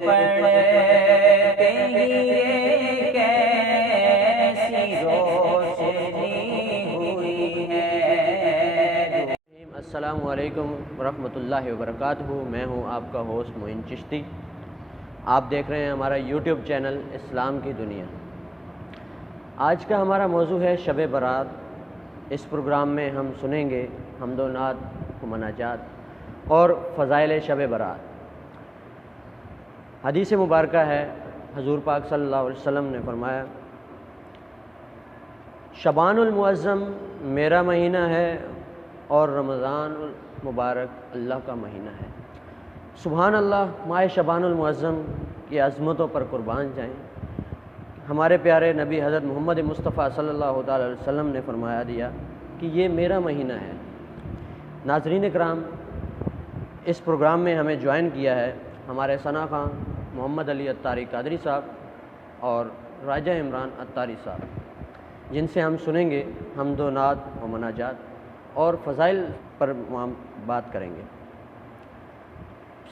پڑھتے ہی یہ کیسی روشنی ہوئی ہے۔ السلام علیکم ورحمۃ اللہ وبرکاتہ۔ میں ہوں آپ کا ہوسٹ معین چشتی۔ آپ دیکھ رہے ہیں ہمارا یوٹیوب چینل اسلام کی دنیا۔ آج کا ہمارا موضوع ہے شب برات۔ اس پروگرام میں ہم سنیں گے حمد و نعت و مناجات اور فضائل شب برات۔ حدیث مبارکہ ہے، حضور پاک صلی اللہ علیہ وسلم نے فرمایا، شعبان المعظم میرا مہینہ ہے اور رمضان المبارک اللہ کا مہینہ ہے۔ سبحان اللہ، ماہ شعبان المعظم کی عظمتوں پر قربان جائیں۔ ہمارے پیارے نبی حضرت محمد مصطفیٰ صلی اللہ تعالی علیہ وسلم نے فرمایا دیا کہ یہ میرا مہینہ ہے۔ ناظرین اکرام، اس پروگرام میں ہمیں جوائن کیا ہے ہمارے ثنا خان محمد علی اتاری قادری صاحب اور راجہ عمران اتاری صاحب، جن سے ہم سنیں گے حمد و نعت و مناجات اور فضائل پر بات کریں گے۔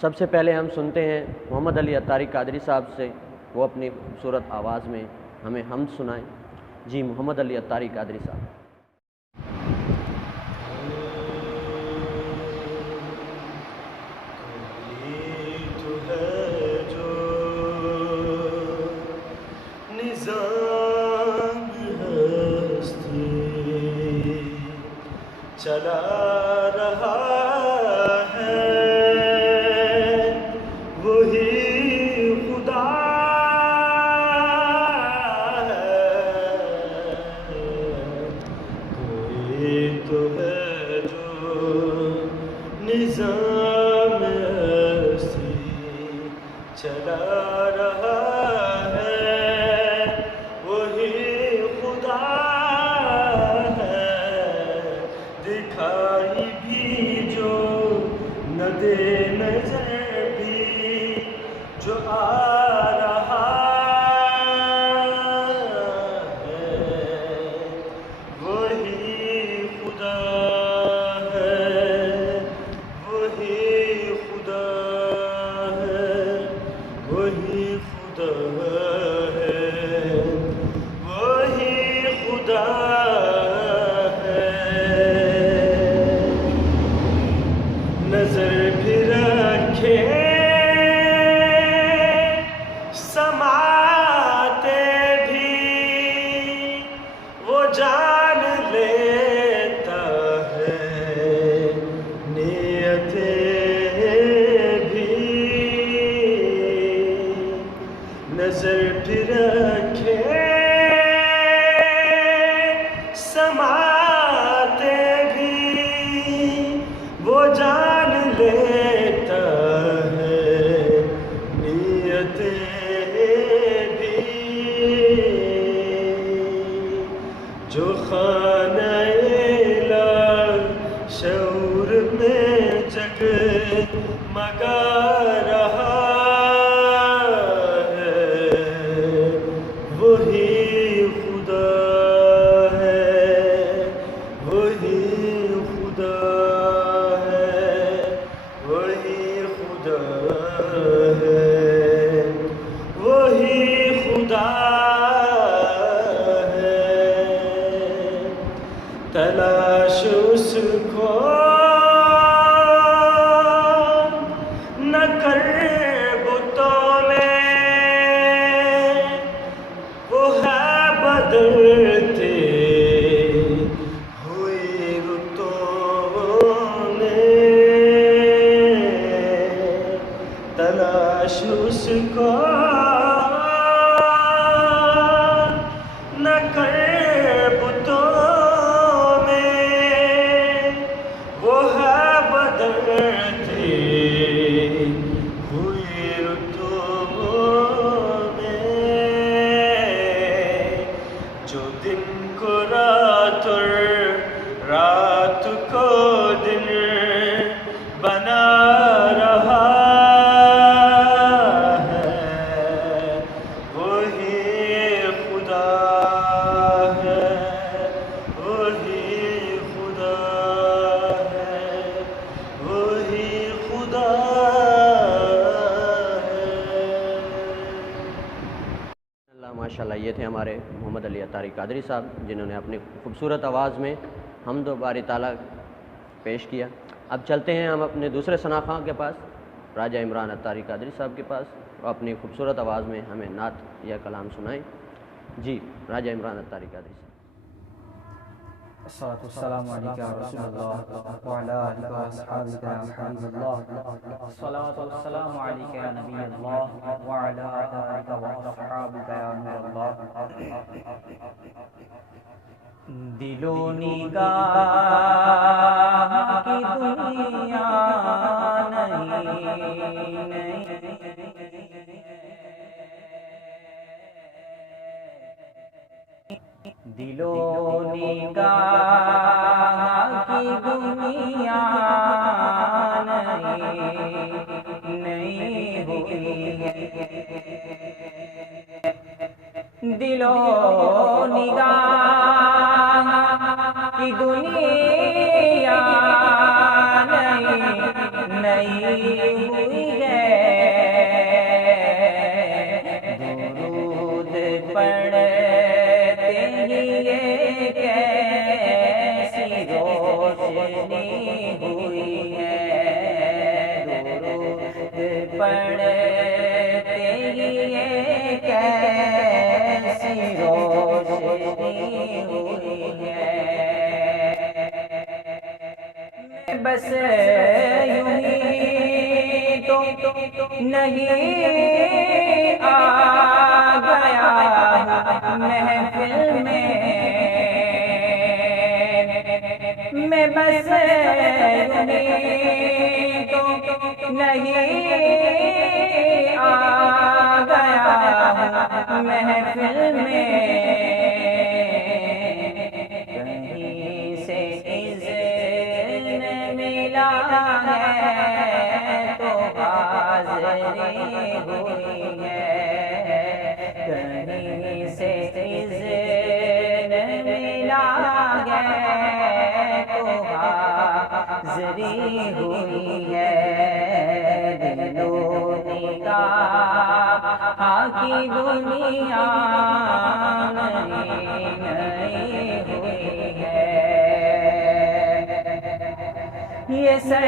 سب سے پہلے ہم سنتے ہیں محمد علی اتاری قادری صاحب سے، وہ اپنی خوبصورت آواز میں ہمیں حمد سنائیں۔ جی محمد علی اتاری قادری صاحب۔ چلا رہا ہے وہی خدا ہے، کوئی تو ہے جو نظام ہستی چلا رہا ہے، وہی خدا دکھائی بھی جو نہ دے نظر بھی جو آ رہا ہے، وہی خدا ہے، وہی خدا ہے، وہی خدا ہے، وہی خدا نظر بھی رکھے سماتے بھی وہ جان لیتا ہے، نیتیں بھی نظر بھی رکھے سماتے بھی وہ جان لیتا ہے، نیتیں بھی جو خانہ شعور میں جگمگا رہا ہے، وہی خدا ہے، وہی خدا ہے، وہی خدا ہے، وہی خدا ہے، تلاش اس کو نہ کر بتوں میں، وہ ہے بدلتے ہوئی رتوں میں، تلاش اس کو نہ کر بتوں میں، وہ ہے بدلتے ہوئی رتوں میں، جو دن کو رات اور رات کو دن بنا رہا ہے، ماشاءاللہ یہ تھے ہمارے محمد علی اطاری قادری صاحب، جنہوں نے اپنی خوبصورت آواز میں حمد و باری تعالیٰ پیش کیا۔ اب چلتے ہیں ہم اپنے دوسرے ثنا خواں کے پاس، راجہ عمران اطاری قادری صاحب کے پاس، اور اپنی خوبصورت آواز میں ہمیں نعت یا کلام سنائیں۔ جی راجہ عمران اطاری قادری صاحب۔ الصلاة والسلام عليك يا رسول الله وعلى آلك وأصحابك يا حبيب الله. الصلاة والسلام عليك يا نبي الله وعلى آلك وأصحابك يا نور الله. دل و نگاہ کی دنیا دل و نگاہ کی دنیا نہیں ہوئی ہے، دل و نگاہ کی دنیا نہیں ہوئی ہے، درود پڑھتے ہی کیسی روشنی ہوئی ہے، درود پڑھتے ہی کیسی روشنی ہوئی ہے۔ بس یوں ہی تو نہیں آ گیا محفل میں بس یوں ہی تو نہیں آ گیا محفل میں، کہیں سے اذن ملا ہے تو حاضری ہوئی ہے، کہیں سے اذن ملا ہے تو حاضری ہوئی ہے، دل و نگاہ کی دنیا نہیں ہوئی ہے، یہ سر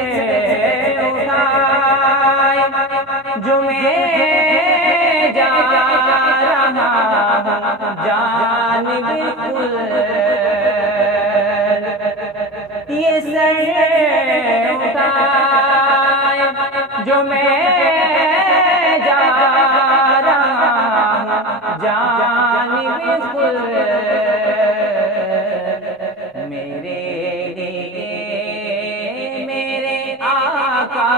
اٹھائے جو میں جا رہا جان بالکل، یہ سر اٹھائے جو میں جا رہا جان بالکل، میرے لیے میرے آقا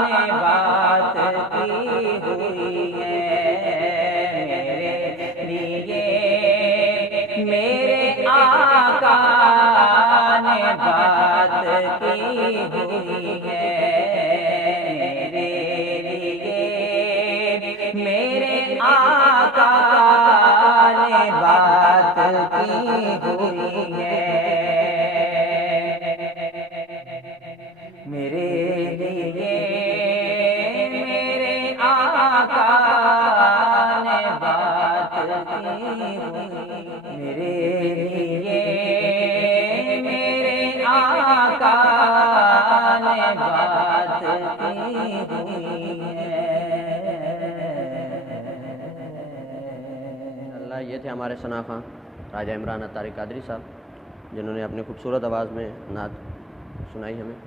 نے بات کی ہوئی ہے، میرے لیے میرے آقا نے بات کی ہوئی ہے، میرے لیے میرے آقا نے بات کی ہوئی ہے، میرے لیے میرے آقا نے بات کی ہوئی، میرے لیے میرے آقا نے بات کی ہوئی ہے۔ اللہ یہ تھے ہمارے ثنا خواں راجہ عمران اطاری قادری صاحب، جنہوں نے اپنی خوبصورت آواز میں نعت سنائی ہمیں۔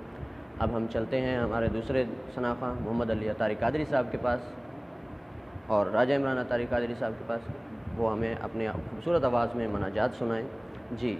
اب ہم چلتے ہیں ہمارے دوسرے ثنا خواں محمد علی اطاری قادری صاحب کے پاس، اور راجہ عمران اطاری قادری صاحب کے پاس، وہ ہمیں اپنی خوبصورت آواز میں مناجات سنائیں۔ جی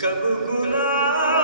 کب گناہ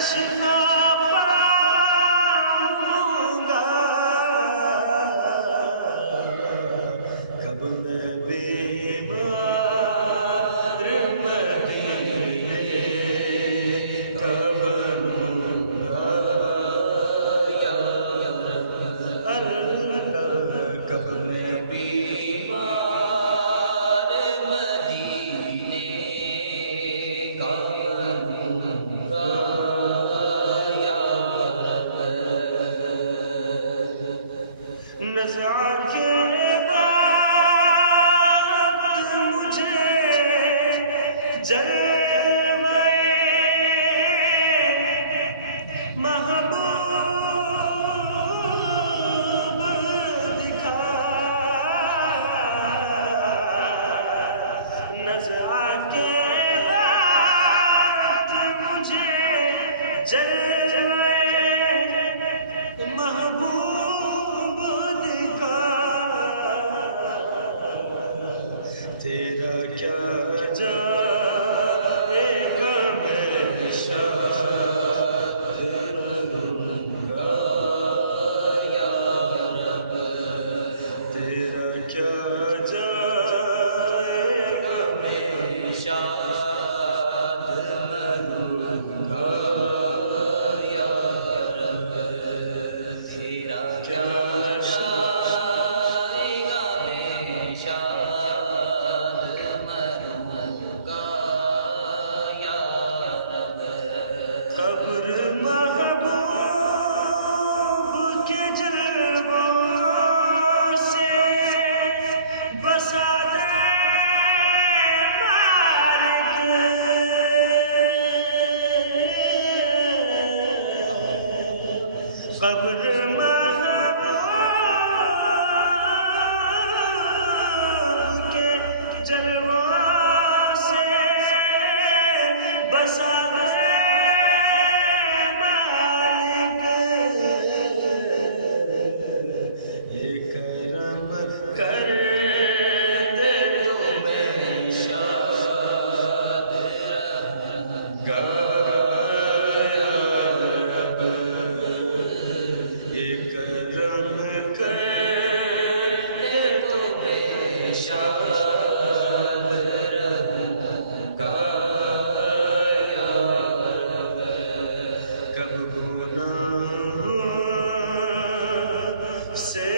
شفا پاؤں گا کب میں بیمار مدینے کا بنوں گا کب میں بیمار مدینے کا نزع کے بعد مجھے جلوے محبوب دکھا نزع کے بعد مجھے جلوے محبوب دکھا تیرا کیا جائے گا میں شاد رہوں گا یا رب تیرا کیا جائے گا میں شاد رہوں گا یا رب تیرا کیا جائے گا میں شاد رہوں گا یا رب خبر محبوب کے جلووں سے بسا دے مالک خبر محبوب کے جلووں سے بسا دے مالک یہ کرم کر دے تو میں شاد رہوں گا یا رب یہ کرم کر دے تو میں شاد رہوں گا یا رب کب گناہوں سے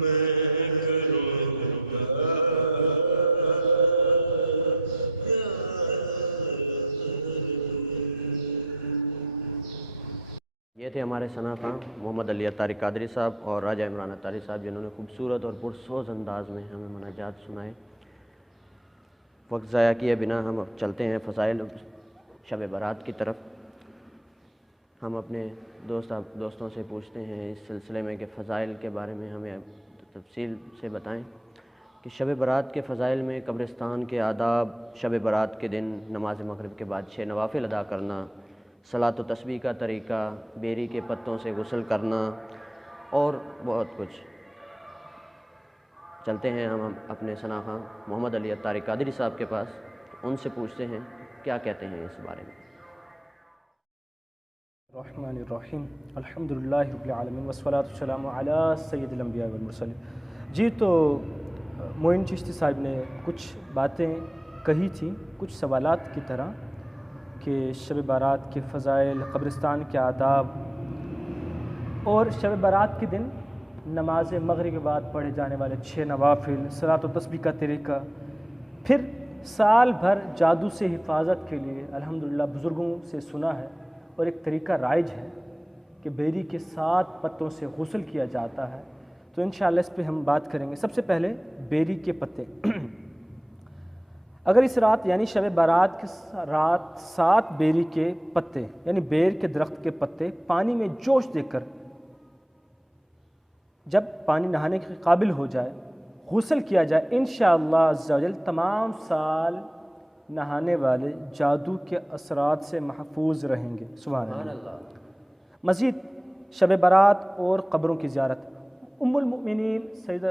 میں کروں گا یہ تھے ہمارے ثنا خواں محمد علی اتاری قادری صاحب اور راجہ عمران اتاری صاحب، جنہوں نے خوبصورت اور پرسوز انداز میں ہمیں مناجات سنائے۔ وقت ضائع کیے بنا ہم اب چلتے ہیں فضائل شب برات کی طرف۔ ہم اپنے دوستوں سے پوچھتے ہیں اس سلسلے میں کہ فضائل کے بارے میں ہمیں تفصیل سے بتائیں کہ شب برات کے فضائل میں قبرستان کے آداب، شب برات کے دن نماز مغرب کے بعد 6 نوافل ادا کرنا، صلاۃ و تسبیح کا طریقہ، بیری کے پتوں سے غسل کرنا اور بہت کچھ۔ چلتے ہیں ہم اپنے ثنا خواں محمد علی اتاری قادری صاحب کے پاس، ان سے پوچھتے ہیں کیا کہتے ہیں اس بارے میں۔ الرحمن الرحیم، الحمدللہ رب العالمین والصلاۃ والسلام علی سید الانبیاء والمرسلین۔ جی تو معین چشتی صاحب نے کچھ باتیں کہی تھیں، کچھ سوالات کی طرح، کہ شب برات کے فضائل، قبرستان کے آداب اور شب برات کے دن نماز مغرب کے بعد پڑھے جانے والے 6 نوافل، صلاۃ و تسبیح کا طریقہ، پھر سال بھر جادو سے حفاظت کے لیے الحمدللہ بزرگوں سے سنا ہے اور ایک طریقہ رائج ہے کہ بیری کے 7 پتوں سے غسل کیا جاتا ہے، تو انشاءاللہ اس پہ ہم بات کریں گے۔ سب سے پہلے بیری کے پتے۔ اگر اس رات یعنی شب برات کی رات 7 بیری کے پتے یعنی بیر کے درخت کے پتے پانی میں جوش دے کر جب پانی نہانے کے قابل ہو جائے غسل کیا جائے، انشاءاللہ عز و جل تمام سال نہانے والے جادو کے اثرات سے محفوظ رہیں گے۔ سبحان اللہ۔ مزید شب برات اور قبروں کی زیارت۔ ام المؤمنین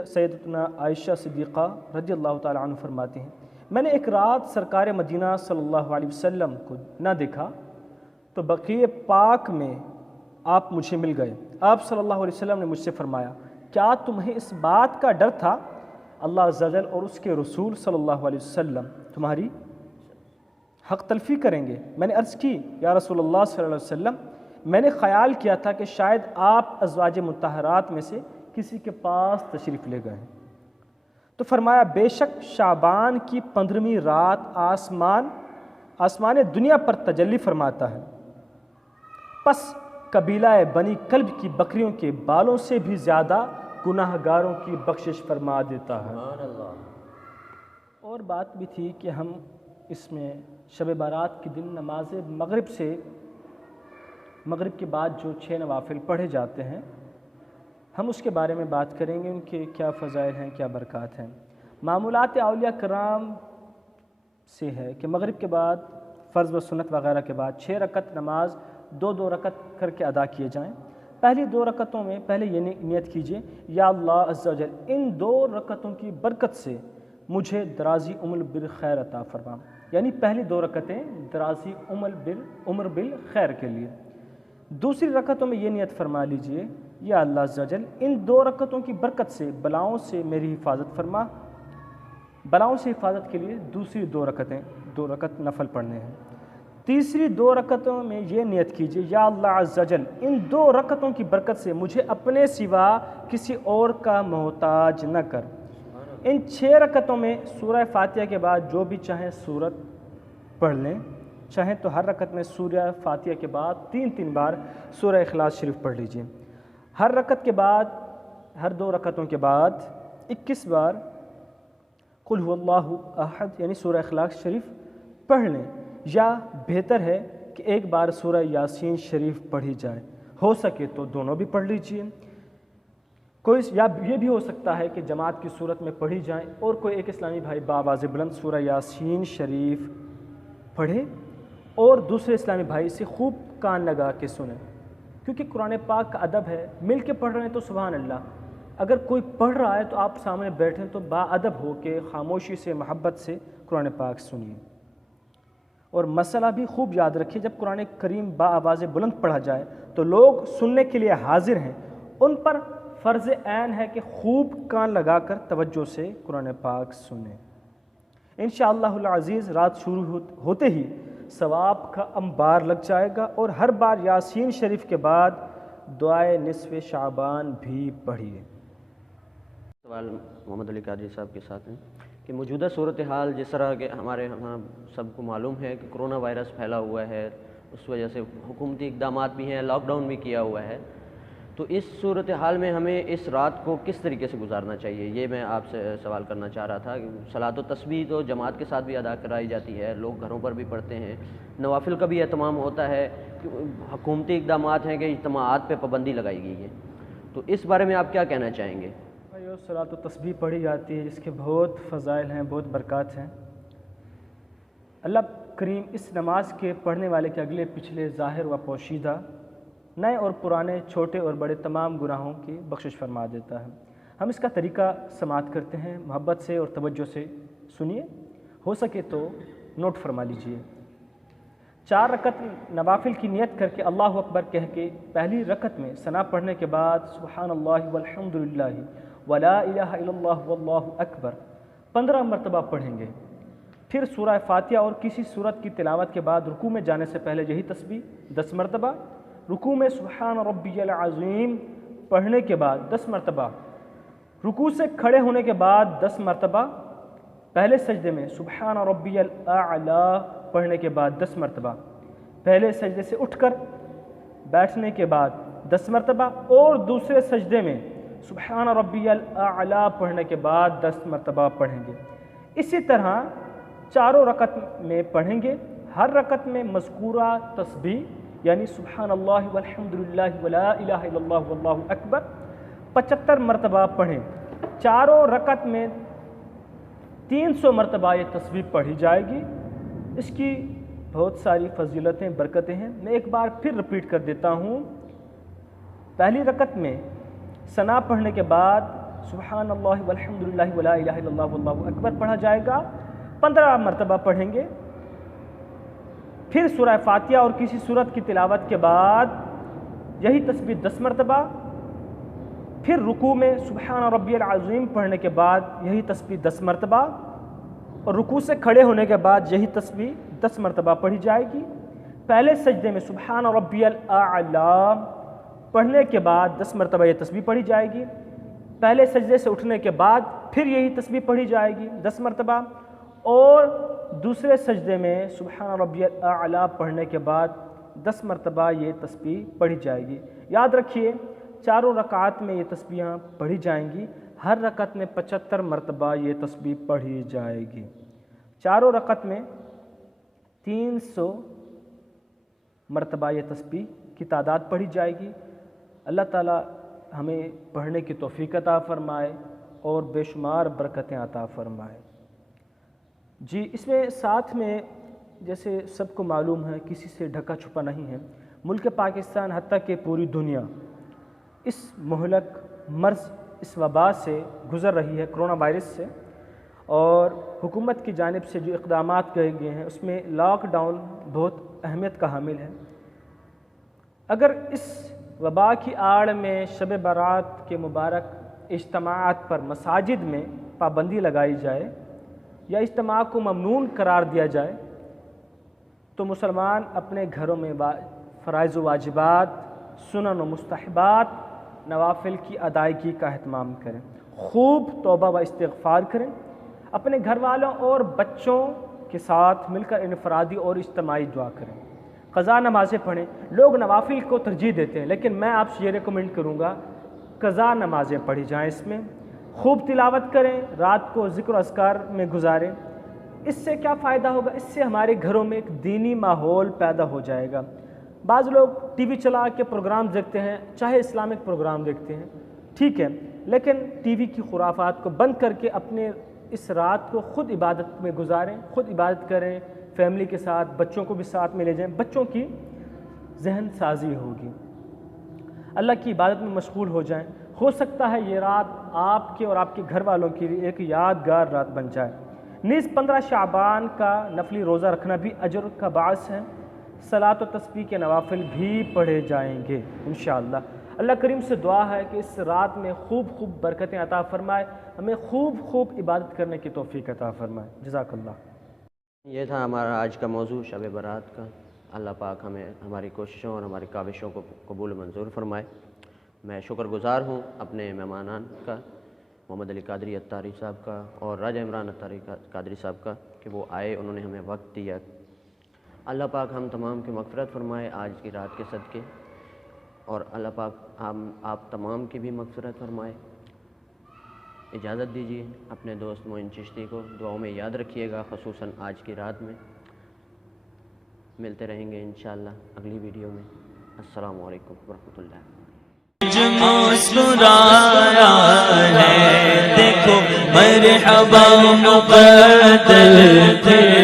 سیدتنا عائشہ صدیقہ رضی اللہ تعالی عنہ فرماتی ہیں، میں نے ایک رات سرکار مدینہ صلی اللہ علیہ وسلم کو نہ دیکھا تو بقیع پاک میں آپ مجھے مل گئے۔ آپ صلی اللہ علیہ وسلم نے مجھ سے فرمایا کیا تمہیں اس بات کا ڈر تھا اللہ عز و جل اور اس کے رسول صلی اللہ علیہ وسلم تمہاری حق تلفی کریں گے؟ میں نے عرض کی یا رسول اللہ صلی اللہ علیہ وسلم میں نے خیال کیا تھا کہ شاید آپ ازواج مطہرات میں سے کسی کے پاس تشریف لے گئے ہیں۔ تو فرمایا بے شک شعبان کی 15ویں رات آسمان دنیا پر تجلی فرماتا ہے، پس قبیلہ بنی کلب کی بکریوں کے بالوں سے بھی زیادہ گناہ گاروں کی بخشش فرما دیتا ہے۔ اور بات بھی تھی کہ ہم اس میں شب بارات کے دن نماز مغرب کے بعد جو 6 نوافل پڑھے جاتے ہیں ہم اس کے بارے میں بات کریں گے، ان کے کیا فضائل ہیں، کیا برکات ہیں۔ معمولات اولیاء کرام سے ہے کہ مغرب کے بعد فرض و سنت وغیرہ کے بعد 6 رکعت نماز 2 رکعت کر کے ادا کیے جائیں۔ پہلی 2 رکعتوں میں پہلے یہ نیت کیجئے یا اللہ عز و جل ان 2 رکعتوں کی برکت سے مجھے درازی عمر بالخیر عطا فرما، یعنی پہلی 2 رکعتیں درازی عمر بالخیر کے لیے۔ دوسری رکعتوں میں یہ نیت فرما لیجئے یا اللہ عز و جل ان 2 رکعتوں کی برکت سے بلاؤں سے میری حفاظت فرما۔ بلاؤں سے حفاظت کے لیے دوسری 2 رکعت نفل پڑھنے ہیں۔ تیسری 2 رکعتوں میں یہ نیت کیجئے یا اللہ عز و جل ان 2 رکعتوں کی برکت سے مجھے اپنے سوا کسی اور کا محتاج نہ کر۔ ان 6 رکعتوں میں سورہ فاتحہ کے بعد جو بھی چاہیں سورت پڑھ لیں، چاہیں تو ہر رکعت میں سورہ فاتحہ کے بعد 3 بار سورہ اخلاص شریف پڑھ لیجئے۔ ہر رکعت کے بعد ہر 2 رکعتوں کے بعد 21 بار قل هو اللہ احد یعنی سورہ اخلاص شریف پڑھ لیں، یا بہتر ہے کہ ایک بار سورہ یاسین شریف پڑھی جائے، ہو سکے تو دونوں بھی پڑھ لیجئے۔ یا یہ بھی ہو سکتا ہے کہ جماعت کی صورت میں پڑھی جائیں اور کوئی ایک اسلامی بھائی بآواز بلند سورہ یاسین شریف پڑھے اور دوسرے اسلامی بھائی سے خوب کان لگا کے سنیں، کیونکہ قرآن پاک کا ادب ہے، مل کے پڑھ رہے ہیں تو سبحان اللہ، اگر کوئی پڑھ رہا ہے تو آپ سامنے بیٹھیں تو با ادب ہو کے خاموشی سے محبت سے قرآن پاک سنیے۔ اور مسئلہ بھی خوب یاد رکھیے، جب قرآن کریم بآواز بلند پڑھا جائے تو لوگ سننے کے لیے حاضر ہیں، ان پر فرض عین ہے کہ خوب کان لگا کر توجہ سے قرآن پاک سنیں۔ انشاءاللہ العزیز رات شروع ہوتے ہی ثواب کا انبار لگ جائے گا، اور ہر بار یاسین شریف کے بعد دعائے نصف شعبان بھی پڑھیے۔ سوال محمد علی قادری صاحب کے ساتھ ہیں کہ موجودہ صورتحال جس طرح کہ ہمارے سب کو معلوم ہے کہ کرونا وائرس پھیلا ہوا ہے، اس وجہ سے حکومتی اقدامات بھی ہیں، لاک ڈاؤن بھی کیا ہوا ہے، تو اس صورتحال میں ہمیں اس رات کو کس طریقے سے گزارنا چاہیے؟ یہ میں آپ سے سوال کرنا چاہ رہا تھا۔ صلاۃ و تسبیح تو جماعت کے ساتھ بھی ادا کرائی جاتی ہے، لوگ گھروں پر بھی پڑھتے ہیں، نوافل کا بھی اہتمام ہوتا ہے، حکومتی اقدامات ہیں کہ اجتماعات پہ پابندی لگائی گئی ہے، تو اس بارے میں آپ کیا کہنا چاہیں گے؟ صلاۃ و تسبیح پڑھی جاتی ہے جس کے بہت فضائل ہیں، بہت برکات ہیں۔ اللہ کریم اس نماز کے پڑھنے والے کے اگلے پچھلے ظاہر و پوشیدہ نئے اور پرانے چھوٹے اور بڑے تمام گناہوں کی بخشش فرما دیتا ہے۔ ہم اس کا طریقہ سماعت کرتے ہیں، محبت سے اور توجہ سے سنیے، ہو سکے تو نوٹ فرما لیجئے۔ 4 رکعت نوافل کی نیت کر کے اللہ اکبر کہہ کے پہلی رکعت میں ثنا پڑھنے کے بعد سبحان اللہ والحمد للہ ولا الہ الا اللہ واللہ اکبر 15 مرتبہ پڑھیں گے۔ پھر سورہ فاتحہ اور کسی سورت کی تلاوت کے بعد رکوع میں جانے سے پہلے یہی تسبیح 10 مرتبہ، رکوع میں سبحان ربی العظیم پڑھنے کے بعد 10 مرتبہ، رکوع سے کھڑے ہونے کے بعد 10 مرتبہ، پہلے سجدے میں سبحان ربی الاعلی پڑھنے کے بعد 10 مرتبہ، پہلے سجدے سے اٹھ کر بیٹھنے کے بعد 10 مرتبہ، اور دوسرے سجدے میں سبحان ربی الاعلی پڑھنے کے بعد 10 مرتبہ پڑھیں گے۔ اسی طرح چاروں رکعت میں پڑھیں گے۔ ہر رکعت میں مذکورہ تسبیح یعنی سبحان اللہ والحمد للہ ولا الہ الا اللہ واللہ اکبر 75 مرتبہ پڑھیں۔ چاروں رکعت میں 300 مرتبہ یہ تسبیح پڑھی جائے گی۔ اس کی بہت ساری فضیلتیں برکتیں ہیں، میں ایک بار پھر رپیٹ کر دیتا ہوں۔ پہلی رکعت میں ثنا پڑھنے کے بعد سبحان اللہ والحمد للہ ولا الہ الا اللہ واللہ اکبر پڑھا جائے گا۔ 15 مرتبہ پڑھیں گے. پھر سورہ فاتحہ اور کسی سورت کی تلاوت کے بعد یہی تسبیح 10 مرتبہ. پھر رکوع میں سبحان ربی العظیم پڑھنے کے بعد یہی تسبیح 10 مرتبہ، اور رکوع سے کھڑے ہونے کے بعد یہی تسبیح 10 مرتبہ پڑھی جائے گی. پہلے سجدے میں سبحان ربی الاعلی پڑھنے کے بعد 10 مرتبہ یہ تسبیح پڑھی جائے گی. پہلے سجدے سے اٹھنے کے بعد پھر یہی تسبیح پڑھی جائے گی 10 مرتبہ، اور دوسرے سجدے میں سبحان ربی الاعلی پڑھنے کے بعد 10 مرتبہ یہ تسبیح پڑھی جائے گی. یاد رکھیے چاروں رکعات میں یہ تسبیحاں پڑھی جائیں گی. ہر رکعت میں 75 مرتبہ یہ تسبیح پڑھی جائے گی. چاروں رکعت میں 300 مرتبہ یہ تسبیح کی تعداد پڑھی جائے گی. اللہ تعالی ہمیں پڑھنے کی توفیق عطا فرمائے اور بے شمار برکتیں عطا فرمائے. جی اس میں ساتھ میں جیسے سب کو معلوم ہے کسی سے ڈھکا چھپا نہیں ہے، ملک پاکستان حتیٰ کہ پوری دنیا اس مہلک مرض اس وبا سے گزر رہی ہے، کرونا وائرس سے، اور حکومت کی جانب سے جو اقدامات کیے گئے ہیں اس میں لاک ڈاؤن بہت اہمیت کا حامل ہے. اگر اس وبا کی آڑ میں شب برات کے مبارک اجتماعات پر مساجد میں پابندی لگائی جائے یا اجتماع کو ممنوع قرار دیا جائے تو مسلمان اپنے گھروں میں فرائض و واجبات، سنن و مستحبات، نوافل کی ادائیگی کا اہتمام کریں، خوب توبہ و استغفار کریں، اپنے گھر والوں اور بچوں کے ساتھ مل کر انفرادی اور اجتماعی دعا کریں، قضا نمازیں پڑھیں. لوگ نوافل کو ترجیح دیتے ہیں لیکن میں آپ سے یہ ریکمنڈ کروں گا قضا نمازیں پڑھی جائیں. اس میں خوب تلاوت کریں، رات کو ذکر و اذکار میں گزاریں. اس سے کیا فائدہ ہوگا؟ اس سے ہمارے گھروں میں ایک دینی ماحول پیدا ہو جائے گا. بعض لوگ ٹی وی چلا کے پروگرام دیکھتے ہیں، چاہے اسلامک پروگرام دیکھتے ہیں، ٹھیک ہے، لیکن ٹی وی کی خرافات کو بند کر کے اپنے اس رات کو خود عبادت میں گزاریں، خود عبادت کریں، فیملی کے ساتھ، بچوں کو بھی ساتھ میں لے جائیں. بچوں کی ذہن سازی ہوگی، اللہ کی عبادت میں مشغول ہو جائیں. ہو سکتا ہے یہ رات آپ کے اور آپ کے گھر والوں کے لیے ایک یادگار رات بن جائے. نیز 15 شعبان کا نفلی روزہ رکھنا بھی اجر کا باعث ہے. صلاۃ و تسبیح کے نوافل بھی پڑھے جائیں گے انشاءاللہ. اللہ کریم سے دعا ہے کہ اس رات میں خوب خوب برکتیں عطا فرمائے، ہمیں خوب خوب عبادت کرنے کی توفیق عطا فرمائے. جزاک اللہ. یہ تھا ہمارا آج کا موضوع شب برات کا. اللہ پاک ہمیں ہماری کوششوں اور ہماری کاوشوں کو قبول و منظور فرمائے. میں شکر گزار ہوں اپنے مہمانان کا، محمد علی قادری اتاری صاحب کا اور راجہ عمران اتاری قادری صاحب کا، کہ وہ آئے، انہوں نے ہمیں وقت دیا. اللہ پاک ہم تمام کی مغفرت فرمائے آج کی رات کے صدقے، اور اللہ پاک آپ تمام کی بھی مغفرت فرمائے. اجازت دیجیے، اپنے دوست معین چشتی کو دعاؤں میں یاد رکھیے گا، خصوصاً آج کی رات میں. ملتے رہیں گے انشاءاللہ اگلی ویڈیو میں. السلام علیکم ورحمۃ اللہ. مسکرایا ہے دیکھو مرحبا مقدر تھے.